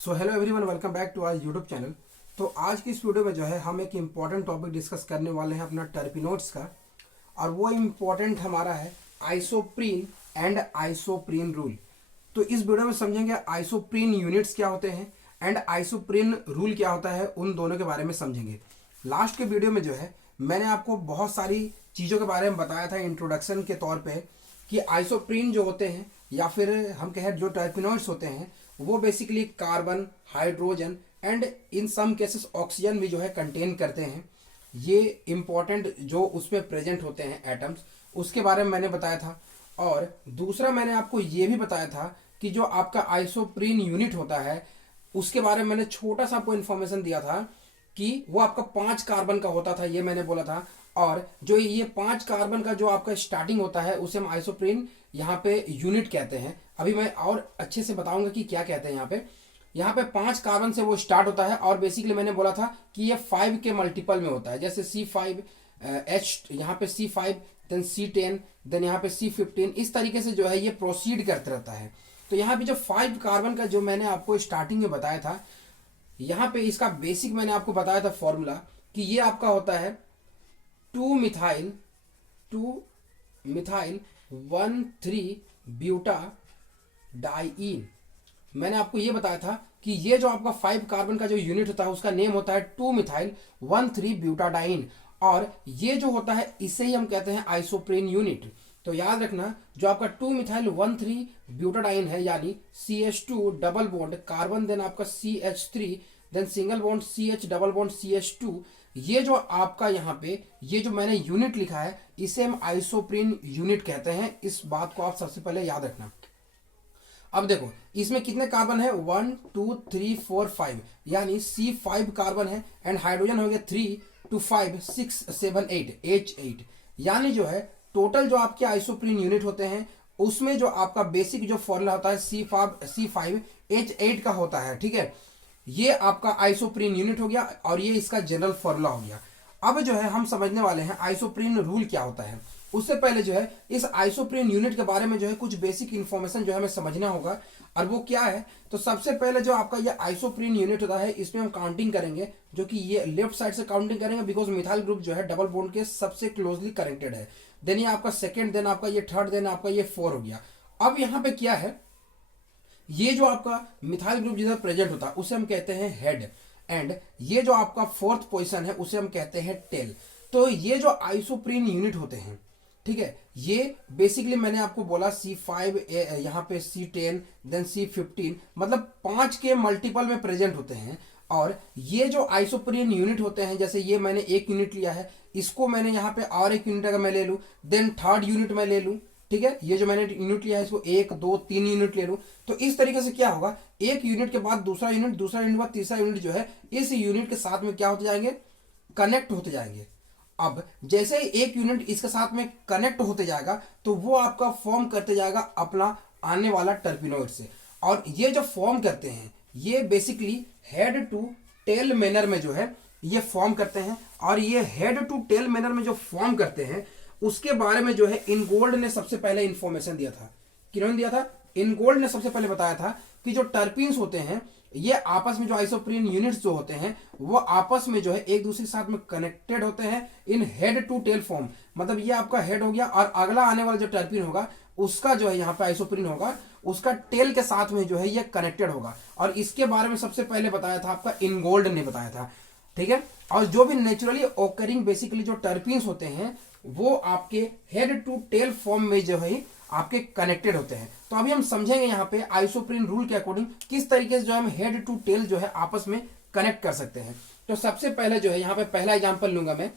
So hello everyone, welcome back to our YouTube channel. तो आज की इस वीडियो में जो है हम एक इम्पॉर्टेंट टॉपिक डिस्कस करने वाले हैं अपना टर्पिनोइड्स का। और वो इम्पॉर्टेंट हमारा है आइसोप्रीन एंड आइसोप्रीन रूल। तो इस वीडियो में समझेंगे आइसोप्रीन यूनिट्स क्या होते हैं एंड आइसोप्रीन रूल क्या होता है, उन दोनों के बारे में समझेंगे। लास्ट के वीडियो में जो है मैंने आपको बहुत सारी चीज़ों के बारे में बताया था इंट्रोडक्शन के तौर पे कि आइसोप्रीन जो होते हैं या फिर हम कहें जो टर्पिनोइड्स होते हैं वो basically carbon, hydrogen and in some cases oxygen भी जो है कंटेन करते हैं। ये इम्पॉर्टेंट जो उसमें प्रेजेंट होते हैं एटम्स, उसके बारे में मैंने बताया था। और दूसरा मैंने आपको ये भी बताया था कि जो आपका आइसोप्रीन यूनिट होता है उसके बारे में मैंने छोटा सा आपको इन्फॉर्मेशन दिया था कि वो आपका 5 कार्बन का होता था, ये मैंने बोला था। और जो ये 5 कार्बन का जो आपका स्टार्टिंग होता है उसे हम आइसोप्रीन यहाँ पे यूनिट कहते हैं। अभी मैं और अच्छे से बताऊंगा कि क्या कहते हैं। यहाँ पे 5 कार्बन से वो स्टार्ट होता है और बेसिकली मैंने बोला था कि ये 5 के मल्टीपल में होता है। जैसे C5 H, यहाँ पे C5 देन C10 देन यहाँ पे C15, इस तरीके से जो है ये प्रोसीड करते रहता है। तो यहाँ पे जो 5 कार्बन का जो मैंने आपको स्टार्टिंग में बताया था, यहाँ पे इसका बेसिक मैंने आपको बताया था फॉर्मूला कि ये आपका होता है 2 मिथाइल 1,3 ब्यूटा डाइईन। मैंने आपको ये बताया था कि ये जो आपका 5 कार्बन का जो यूनिट होता है उसका नेम होता है 2 मिथाइल 1,3 ब्यूटाडाइन। और ये जो होता है इसे ही हम कहते हैं आइसोप्रीन यूनिट। तो याद रखना, जो आपका 2 मिथाइल 1,3 ब्यूटाडाइन है यानी CH2 double bond carbon then आपका CH3 then single bond CH double bond CH2, ये जो आपका यहाँ पे ये जो मैंने यूनिट लिखा है इसे हम आइसोप्रीन यूनिट कहते हैं। इस बात को आप सबसे पहले याद रखना। अब देखो इसमें कितने कार्बन है, 1 2 3 4 5 यानी C5 कार्बन है एंड हाइड्रोजन हो गया 3 2 5 6 7 8 H8। यानी जो है टोटल जो आपके आइसोप्रीन यूनिट होते हैं उसमें जो आपका बेसिक जो फॉर्मूला होता है C5 H8 का होता है। ठीक है, ये आपका आइसोप्रीन यूनिट हो गया और ये इसका जनरल फॉर्मूला हो गया। अब जो है हम समझने वाले हैं आइसोप्रीन रूल क्या होता है। उससे पहले जो है इस आइसोप्रीन यूनिट के बारे में जो है कुछ बेसिक इंफॉर्मेशन जो है हमें समझना होगा। और वो क्या है, तो सबसे पहले जो आपका ये आइसोप्रीन यूनिट होता है इसमें हम काउंटिंग करेंगे, जो कि ये लेफ्ट साइड से काउंटिंग करेंगे बिकॉज मिथाइल ग्रुप जो है डबल बॉन्ड के सबसे क्लोजली कनेक्टेड है। देन ये आपका सेकेंड, देन आपका ये थर्ड, देन आपका ये 4 हो गया। अब यहाँ पे क्या है, ये जो आपका मिथाइल ग्रुप जिधर प्रेजेंट होता है उसे हम कहते हैं हेड एंड ये जो आपका 4th पोजीशन है उसे हम कहते हैं टेल। तो ये जो आइसोप्रीन यूनिट होते हैं, ठीक है, ये बेसिकली मैंने आपको बोला C5 यहाँ पे C10 देन C15, मतलब 5 के मल्टीपल में प्रेजेंट होते हैं। और ये जो आइसोप्रीन यूनिट होते हैं, जैसे ये मैंने एक यूनिट लिया है, इसको मैंने यहाँ पे और एक यूनिट अगर मैं ले लूँ देन थर्ड यूनिट मैं ले लूँ। ठीक है, ये जो मैंने यूनिट लिया है इसको 1 2 3 यूनिट ले लूँ, तो इस तरीके से क्या होगा, एक यूनिट के बाद दूसरा यूनिट, दूसरा यूनिट के बाद तीसरा यूनिट जो है इस यूनिट के साथ में क्या होते जाएंगे, कनेक्ट होते जाएंगे। अब जैसे ही एक यूनिट इसके साथ में कनेक्ट होते जाएगा तो वो आपका फॉर्म करते जाएगा अपना आने वाला टर्पिनोइड से। और ये जो फॉर्म करते हैं ये basically head to tail manner में जो है ये फॉर्म करते हैं। और ये हेड टू टेल मैनर में जो फॉर्म करते हैं उसके बारे में जो है इनगोल्ड ने सबसे पहले इंफॉर्मेशन दिया था। किन्होंने दिया था, इनगोल्ड ने सबसे पहले बताया था कि जो टर्पीन्स होते हैं ये आपस में जो आइसोप्रीन यूनिट्स जो होते हैं वो आपस में जो है एक दूसरे के साथ में कनेक्टेड होते हैं in head to tail form. मतलब ये आपका हेड हो गया और अगला आने वाला जो टर्पीन होगा उसका जो है यहाँ पे आइसोप्रीन होगा, उसका टेल के साथ में जो है ये कनेक्टेड होगा। और इसके बारे में सबसे पहले बताया था आपका इनगोल्ड ने बताया था। ठीक है, और जो भी नेचुरली ओकरिंग बेसिकली जो टर्पीन्स होते हैं वो आपके हेड टू टेल फॉर्म में जो है आपके कनेक्टेड होते हैं। तो अभी हम समझेंगे यहाँ पे आइसोप्रीन रूल के अकॉर्डिंग किस तरीके से जो हम हेड टू टेल जो है आपस में कनेक्ट कर सकते हैं। तो सबसे पहले जो है यहाँ पे पहला एग्जांपल लूंगा मैं,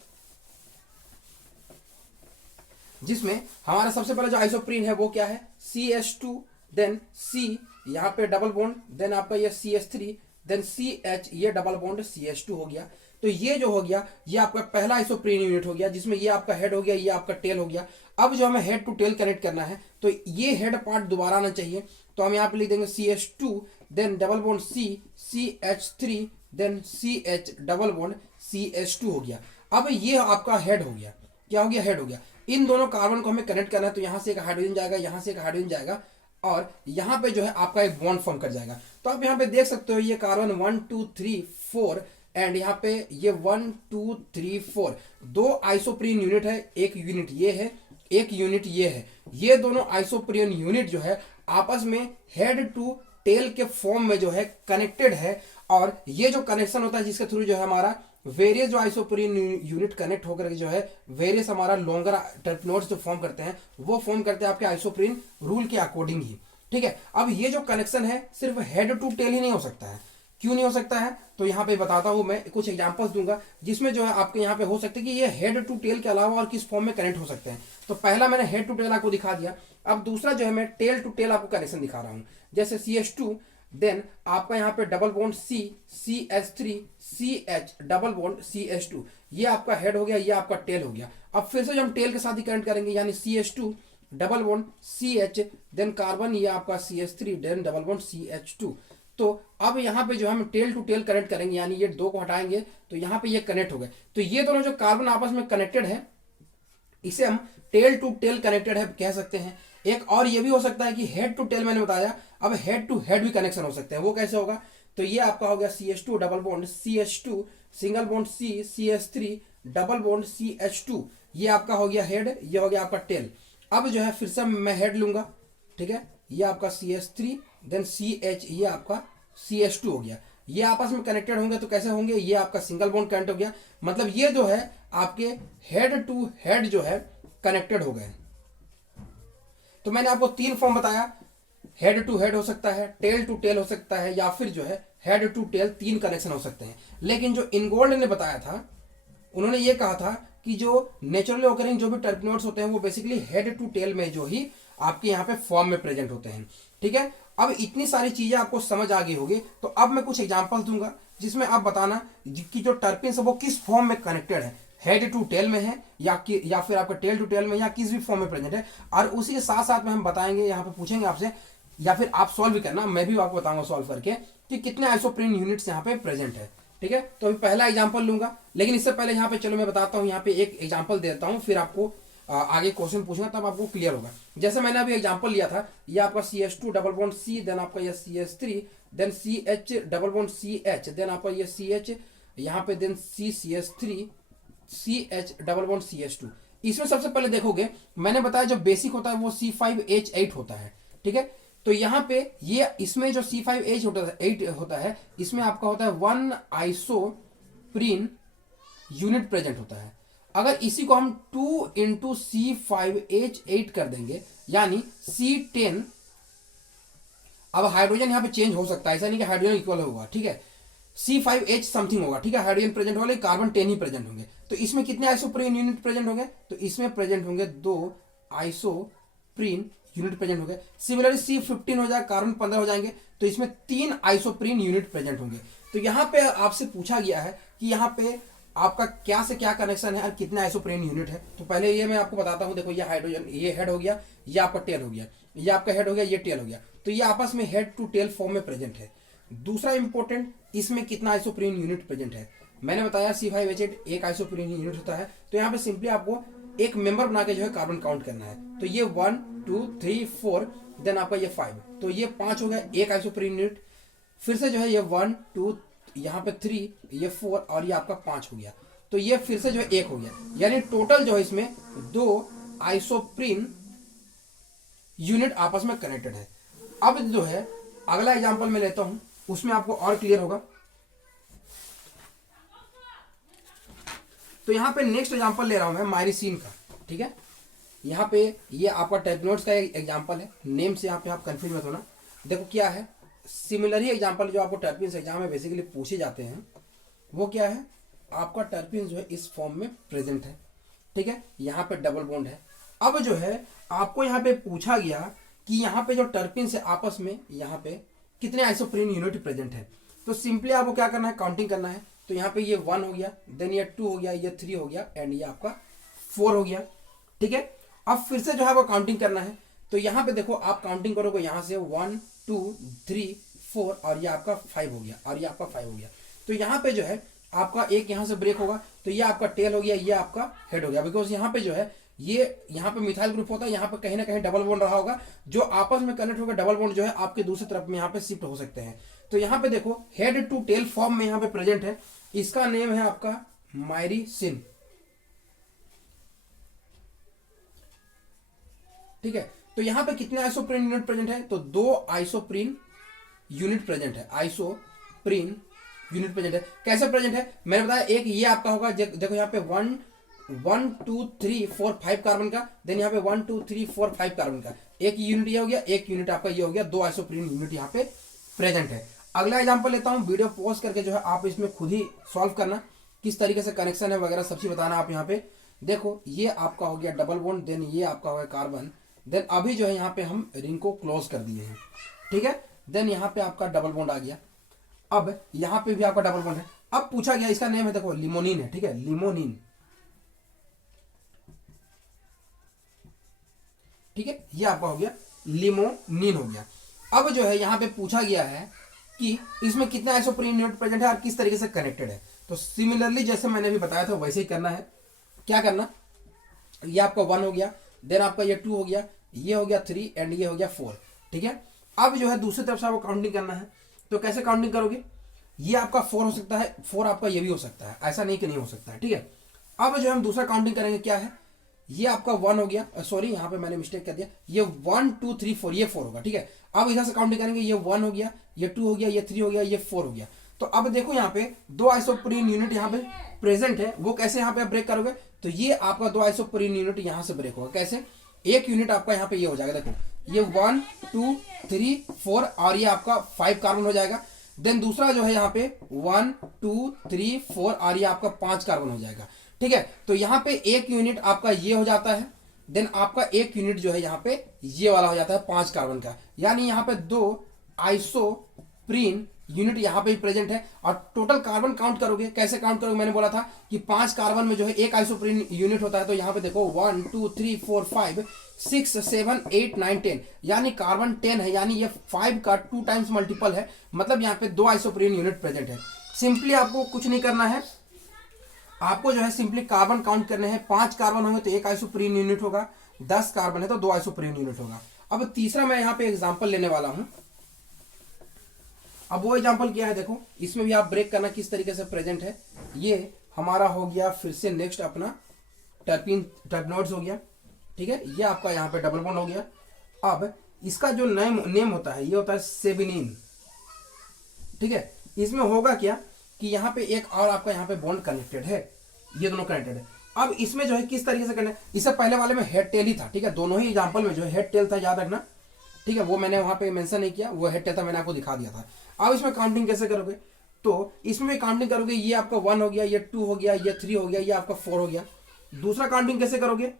जिसमें हमारा सबसे पहले जो आइसोप्रीन है वो क्या है, CH2 देन C यहाँ पे डबल बॉन्ड देन आपका ये CH3 देन CH ये डबल बॉन्ड CH2 हो गया। तो ये जो हो गया ये आपका पहला आइसोप्रीन यूनिट हो गया जिसमें ये आपका हेड हो गया, ये आपका टेल हो गया। अब जो हमें हेड टू टेल कनेक्ट करना है तो ये हेड पार्ट दोबारा आना चाहिए। तो हम यहाँ पे लिख देंगे CH2 then double bond C CH3 then CH double bond CH2 हो गया। अब ये आपका हेड हो गया, क्या हो गया, हेड हो गया। इन दोनों कार्बन को हमें कनेक्ट करना है तो यहाँ से एक हाइड्रोजन जाएगा, यहाँ से एक हाइड्रोजन जाएगा। और यहाँ पे जो है आपका एक बॉन्ड फॉर्म कर जाएगा। तो आप यहाँ पे देख सकते हो ये कार्बन 1 2 3 4 एंड यहाँ पे ये 1 2 3 4 दो आइसोप्रीन यूनिट है, एक यूनिट ये है, एक यूनिट ये है। ये दोनों आइसोप्रीन यूनिट जो है आपस में हेड टू टेल के फॉर्म में जो है कनेक्टेड है, और ये जो कनेक्शन होता है जिसके थ्रू जो है हमारा वेरियस जो आइसोप्रीन यूनिट कनेक्ट होकर जो है वेरियस हमारा लॉन्गर टर्पिनोड्स जो फॉर्म करते हैं वो फॉर्म करते हैं आपके आइसोप्रीन रूल के अकॉर्डिंग ही। ठीक है, अब ये जो कनेक्शन है सिर्फ हेड टू टेल ही नहीं हो सकता है। क्यों नहीं हो सकता है, तो यहाँ पे बताता हूं, मैं कुछ एग्जांपल्स दूंगा जिसमें जो है आपके यहाँ पे हो सकता है कि ये हेड टू टेल के अलावा और किस फॉर्म में कनेक्ट हो सकते हैं। तो पहला मैंने हेड टू टेल आपको दिखा दिया, अब दूसरा जो है मैं टेल टू टेल आपको कनेक्शन दिखा रहा हूं। जैसे CH2 देन आपका यहाँ पे double bond C CH3 CH double bond CH2, ये आपका हेड हो गया, ये आपका टेल हो गया। अब फिर से जो हम टेल के साथ ही कनेक्ट करेंगे यानी CH2 double bond CH then carbon, ये आपका CH3 then double bond CH2। तो अब यहाँ पे जो हम टेल टू टेल कनेक्ट करेंगे यानी ये दो को हटाएंगे तो यहाँ पे ये कनेक्ट हो गए। तो ये दोनों जो कार्बन आपस में कनेक्टेड है इसे हम टेल टू टेल कनेक्टेड है कह सकते हैं। एक और ये भी हो सकता है कि हेड टू टेल मैंने बताया, अब हेड टू हेड भी कनेक्शन हो सकते हैं। वो कैसे होगा, तो ये आपका हो गया CH2 double bond CH2 single bond C CH3 double bond CH2, ये आपका हो गया हेड, ये हो गया आपका टेल। अब जो है फिर से मैं हेड लूंगा, ठीक है, ये आपका CH3 देन CH, ये आपका CH2 हो गया। ये आपस में कनेक्टेड होंगे तो कैसे होंगे, ये आपका सिंगल बॉन्ड कनेक्ट हो गया, मतलब ये जो है आपके हेड टू हेड जो है कनेक्टेड हो गए। तो मैंने आपको तीन फॉर्म बताया, हेड टू हेड हो सकता है, टेल टू टेल हो सकता है, या फिर जो है हेड टू टेल, तीन कनेक्शन हो सकते हैं। लेकिन जो इनगोल्ड ने बताया था, उन्होंने ये कहा था कि जो नेचुरली ऑकरिंग जो भी टर्पिनोड्स होते हैं वो बेसिकली हेड टू टेल में जो ही आपके यहाँ पे फॉर्म में प्रेजेंट होते हैं। ठीक है, अब इतनी सारी चीजें आपको समझ आ गई होगी, तो अब मैं कुछ एग्जांपल्स दूंगा जिसमें आप बताना कि जो टर्पिन्स है वो किस फॉर्म में कनेक्टेड है, हेड टू टेल में है या फिर आपका टेल टू टेल में, या किस भी फॉर्म में प्रेजेंट है। और उसी के साथ साथ में हम बताएंगे, यहाँ पे पूछेंगे आपसे, या फिर आप सॉल्व भी करना, मैं भी आपको बताऊंगा सॉल्व करके कि कितने आइसोप्रीन यूनिट्स यहाँ पे प्रेजेंट है। ठीक है, तो अभी पहला एग्जांपल लूंगा, लेकिन इससे पहले यहाँ पे चलो मैं बताता हूँ, यहाँ पे एक एग्जांपल देता हूँ, फिर आपको आगे क्वेश्चन पूछूंगा तब आपको क्लियर होगा। जैसे मैंने अभी एग्जांपल लिया था, ये आपका CH2 double bond C then आपका ये CH3 then CH double bond CH then आपका ये CH यहाँ पे then CH3 CH double bond CH2। इसमें सबसे पहले देखोगे मैंने बताया जो बेसिक होता है वो C5H8 होता है। ठीक है, तो यहाँ पे ये इसमें जो C5H8 होता है इसमें आपका होता है 1 आइसोप्रीन यूनिट प्रेजेंट होता है। अगर इसी को हम 2 इंटू C5H8 कर देंगे यानी C10, अब हाइड्रोजन यहां पे चेंज हो सकता है, ऐसा नहीं कि हाइड्रोजन इक्वल होगा। ठीक है, C5H समथिंग होगा, ठीक है, हाइड्रोजन प्रेजेंट होगा, कार्बन 10 ही प्रेजेंट होंगे। तो इसमें कितने आइसोप्रीन यूनिट प्रेजेंट होंगे, तो इसमें प्रेजेंट होंगे 2 आइसोप्रीन यूनिट प्रेजेंट होंगे। सिमिलरली C15 हो जाए, कार्बन 15 हो जाएंगे, तो इसमें 3 आइसोप्रीन यूनिट प्रेजेंट होंगे। तो यहाँ पे आपसे पूछा गया है कि यहाँ पे आपका क्या से क्या कनेक्शन है और कितने आइसोप्रीन यूनिट है। तो पहले ये मैं आपको बताता हूं, देखो ये हाइड्रोजन, ये हेड हो गया, ये आपका टेल हो गया, ये आपका हेड हो गया, ये टेल हो गया, तो ये आपस में हेड टू टेल फॉर्म में प्रेजेंट है। दूसरा इंपॉर्टेंट, इसमें कितना आइसोप्रीन यूनिट प्रेजेंट है, मैंने बताया C5H8 एक आइसोप्रीन यूनिट होता है। तो यहाँ पे सिंपली आपको एक मेंबर बना के जो है कार्बन काउंट करना है। तो ये 1 2 3 4 देन आपका ये 5, तो ये 5 हो गया एक आइसोप्रीन यूनिट। फिर से जो है ये 1 2 यहाँ पे 3, ये 4 और ये आपका 5 हो गया, तो ये फिर से जो है 1 हो गया, यानी टोटल जो है इसमें 2 आइसोप्रीन यूनिट आपस में कनेक्टेड है। अब जो है अगला एग्जांपल मैं लेता हूं, उसमें आपको और क्लियर होगा। तो यहां पे नेक्स्ट एग्जांपल ले रहा हूं मैं माइरिसिन का। ठीक है, यहां पे ये आपका टर्पिनोड्स का एग्जांपल है, नेम से यहां पे आप कंफ्यूज मत होना। देखो क्या है, सिमिलर ही एग्जांपल जो आपको टर्पिन्स एग्जाम में बेसिकली पूछे जाते हैं वो क्या है, आपका टर्पिन जो है इस फॉर्म में प्रेजेंट है। ठीक है, यहाँ पे डबल बॉन्ड है। अब जो है आपको यहाँ पे पूछा गया कि यहाँ पे जो टर्पिन से आपस में यहाँ पे कितने आइसोप्रीन यूनिट प्रेजेंट है। तो सिंपली आपको क्या करना है, काउंटिंग करना है। तो यहाँ पे ये 1 हो गया, देन ये 2 हो गया, ये 3 हो गया एंड ये आपका 4 हो गया। ठीक है, अब फिर से जो है आपको काउंटिंग करना है। तो यहाँ पे देखो आप काउंटिंग करोगे यहाँ से 1 2 3 4 और ये आपका 5 हो गया और ये आपका 5 हो गया। तो यहाँ पे जो है आपका एक यहाँ से ब्रेक होगा, तो ये आपका टेल हो गया, ये आपका हेड हो गया, बिकॉज यहाँ पे जो है ये यहाँ पे मिथाइल ग्रुप होता है, यहाँ पे कहीं ना कहीं डबल बॉन्ड रहा होगा, जो आपस में कनेक्ट होकर डबल बॉन्ड जो है आपके दूसरी तरफ में यहाँ पे शिफ्ट हो सकते हैं। तो यहाँ पे देखो हेड टू टेल फॉर्म में यहाँ पे प्रेजेंट है, इसका नेम है आपका मायरीसिन। ठीक है, तो यहाँ पे कितने आइसोप्रीन यूनिट प्रेजेंट है, तो 2 आइसोप्रीन यूनिट प्रेजेंट है, आइसोप्रीन यूनिट प्रेजेंट है। कैसे प्रेजेंट है मैंने बताया, एक ये आपका होगा, देखो यहाँ पे 1 2 3 4 5 कार्बन का, देन यहाँ पे 1 2 3 4 5 कार्बन का, एक यूनिट ये हो गया, एक यूनिट आपका ये हो गया, 2 आइसोप्रीन यूनिट यहाँ पे प्रेजेंट है। अगला एग्जांपल लेता हूँ, वीडियो पॉज करके जो है आप इसमें खुद ही सॉल्व करना, किस तरीके से कनेक्शन है वगैरह सब चीज बताना आप यहाँ पे। देखो ये आपका हो गया डबल बॉन्ड, देन ये आपका हो गया कार्बन, देन अभी जो है यहाँ पे हम रिंग को क्लोज कर दिए हैं। ठीक है, देन यहाँ पे आपका डबल बॉन्ड आ गया, अब यहाँ पे भी आपका डबल बॉन्ड है। अब पूछा गया, इसका नेम है देखो लिमोनिन है। ठीक है, लिमोनिन। ठीक है, ये आपका हो गया लिमोनिन हो गया। अब जो है यहाँ पे पूछा गया है कि इसमें कितने आइसोप्रीन यूनिट प्रेजेंट है और किस तरीके से कनेक्टेड है। तो सिमिलरली जैसे मैंने भी बताया था वैसे ही करना है। क्या करना, ये आपका 1 हो गया, देन आपका ये 2 हो गया, ये हो गया 3 एंड ये हो गया 4। ठीक है, अब जो है दूसरी तरफ से आपको काउंटिंग करना है। तो कैसे काउंटिंग करोगे, ये आपका 4 हो सकता है, 4 आपका ये भी हो सकता है, ऐसा नहीं कि नहीं हो सकता है। ठीक है, अब जो हम दूसरा काउंटिंग करेंगे क्या है, ये आपका 1 हो गया, सॉरी यहाँ पे मैंने मिस्टेक कर दिया, ये 1 2 3 4 ये 4 होगा। ठीक है, अब इधर से काउंटिंग करेंगे, ये 1 हो गया, ये 2 हो गया, ये 3 हो गया, ये 4 हो गया। तो अब देखो यहाँ पे 2 आइसोप्रीन यूनिट यहाँ पे प्रेजेंट है, वो कैसे यहाँ पे आप ब्रेक करोगे, तो ये आपका 2 आइसोप्रीन यूनिट यहाँ से ब्रेक होगा। कैसे, एक यूनिट आपका यहाँ पे ये हो जाएगा, देखो ये 1 2 3 4 और ये आपका 5 कार्बन हो जाएगा। देन दूसरा जो है यहाँ पे 1 2 3 4 और ये आपका 5 कार्बन हो जाएगा। ठीक है, तो यहाँ पे एक यूनिट आपका ये हो जाता है, देन आपका एक यूनिट जो है यहाँ पे ये वाला हो जाता है 5 कार्बन का, यानी यहाँ पे 2 आइसोप्रीन यूनिट यहाँ पे प्रेजेंट है। और टोटल कार्बन काउंट करोगे, कैसे काउंट करोगे, मैंने बोला था कि 5 कार्बन में जो है एक आइसोप्रीन यूनिट होता है। तो यहाँ पे देखो 1 2 3 4 5 6 7 8 9 10, यानी कार्बन 10 है, यानी ये 5 का 2 टाइम्स मल्टीपल है, मतलब यहाँ पे 2 आइसोप्रीन यूनिट प्रेजेंट है। सिंपली आपको कुछ नहीं करना है, आपको जो है सिंपली कार्बन काउंट करने हैं। 5 कार्बन होंगे तो एक आइसोप्रीन यूनिट होगा, 10 कार्बन है तो 2 आइसोप्रीन यूनिट होगा। अब तीसरा मैं यहाँ पे एग्जांपल लेने वाला हूं। अब वो एग्जांपल क्या है, देखो इसमें भी आप ब्रेक करना किस तरीके से प्रेजेंट है। ये हमारा हो गया फिर से नेक्स्ट अपना टर्पिनोइड्स हो गया। ठीक है, ये आपका यहाँ पे डबल बॉन्ड हो गया। अब इसका जो नेम होता है ये होता है सेबिनिन। ठीक है, इसमें होगा क्या कि यहाँ पे एक और आपका यहाँ पे बॉन्ड कनेक्टेड है, ये दोनों कनेक्टेड है। अब इसमें जो है किस तरीके से कनेक्ट, इससे पहले वाले में हेड टेल ही था। ठीक है, दोनों ही एग्जांपल में जो है हेड टेल था, याद रखना। ठीक है, वो मैंने वहां पे मेंशन नहीं किया, वो हेड टेल था, मैंने आपको दिखा दिया था। अब इसमें काउंटिंग कैसे करोगे, तो इसमें काउंटिंग करोगे, ये आपका 1 हो गया, ये 2 हो गया, ये 3 हो गया, ये आपका 4 हो गया। दूसरा काउंटिंग कैसे करोगे,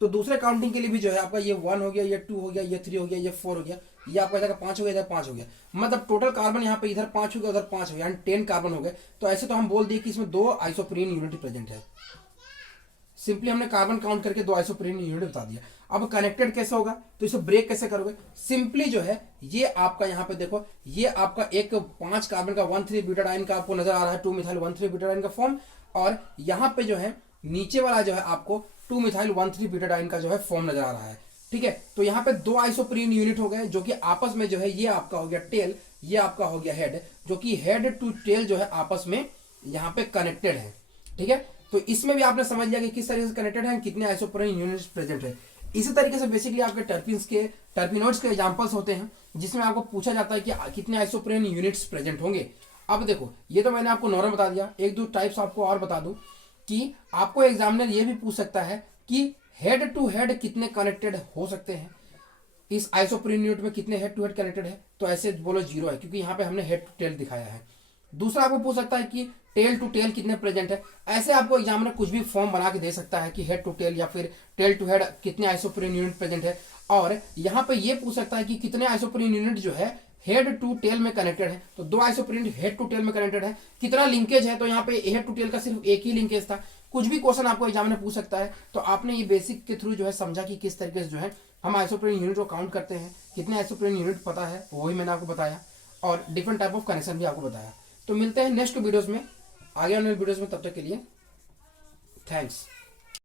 तो दूसरे काउंटिंग के लिए भी जो है आपका ये 1 हो गया, ये 2 हो गया, ये 3 हो गया, ये 4 हो गया, ये आपका जगह 5 हो गया, इधर 5 हो गया, मतलब टोटल कार्बन यहाँ पे इधर 5 हो गया, उधर 5 हो गया, यानी 10 कार्बन हो गए। तो ऐसे तो हम बोल दिए कि इसमें 2 आइसोप्रीन यूनिट प्रेजेंट है। सिंपली हमने कार्बन काउंट करके 2 आइसोप्रीन यूनिट बता दिया। अब कनेक्टेड कैसे होगा, तो इसे ब्रेक कैसे करोगे, सिंपली जो है ये आपका यहाँ पे देखो, ये आपका एक 5 कार्बन का 1,3 ब्यूटाडाइन का आपको नजर आ रहा है, 2 मिथाइल 1,3 ब्यूटाडाइन का फॉर्म, और यहाँ पे जो है नीचे वाला जो है आपको 2 मिथाइल 1,3 ब्यूटाडाइन का जो है फॉर्म नजर आ रहा है। ठीक है, तो यहाँ पे 2 आइसोप्रीन यूनिट हो गए, जो कि आपस में जो है ये आपका हो गया टेल, ये आपका हो गया हेड, जो कि हेड टू टेल जो है आपस में यहाँ पे कनेक्टेड है। ठीक है, तो इसमें भी आपने समझ लिया कि किस तरीके से कनेक्टेड है, कितने आइसोप्रीन यूनिट्स प्रेजेंट है। इसी तरीके से बेसिकली आपके टर्पिनोइड्स के एग्जांपल्स होते हैं, जिसमें आपको पूछा जाता है कि कितने आइसोप्रीन यूनिट्स प्रेजेंट होंगे। अब देखो ये तो मैंने आपको नॉर्मल बता दिया, एक दो टाइप्स आपको और बता दूं कि आपको एग्जामिनर ये भी पूछ सकता है कि हेड टू हेड कितने कनेक्टेड हो सकते हैं, इस आइसोप्रीन यूनिट में कितने हेड टू हेड कनेक्टेड है, तो ऐसे बोलो 0 है, क्योंकि यहाँ पे हमने हेड टू टेल दिखाया है। दूसरा आपको पूछ सकता है कि टेल टू टेल कितने प्रेजेंट है, ऐसे आपको एग्जामिनर कुछ भी फॉर्म बना के दे सकता है कि हेड टू टेल या फिर टेल टू हेड कितने आइसोप्रीन यूनिट प्रेजेंट है। और यहाँ पे ये पूछ सकता है कि कितने आइसोप्रीन यूनिट जो है हेड टू टेल में कनेक्टेड है, तो 2 आइसोप्रीन हेड टू टेल में कनेक्टेड है, कितना लिंकेज है, तो यहाँ पे हेड टू टेल का सिर्फ एक ही लिंकेज था। कुछ भी क्वेश्चन आपको एग्जामिनर पूछ सकता है, तो आपने ये बेसिक के थ्रू जो है समझा कि किस तरीके से जो है हम आइसोप्रीन यूनिट को काउंट करते हैं, कितने आइसोप्रीन यूनिट पता है वही मैंने आपको बताया, और डिफरेंट टाइप ऑफ कनेक्शन भी आपको बताया। तो मिलते हैं नेक्स्ट वीडियोस में, आगे आने वाले वीडियोस में, तब तक के लिए थैंक्स।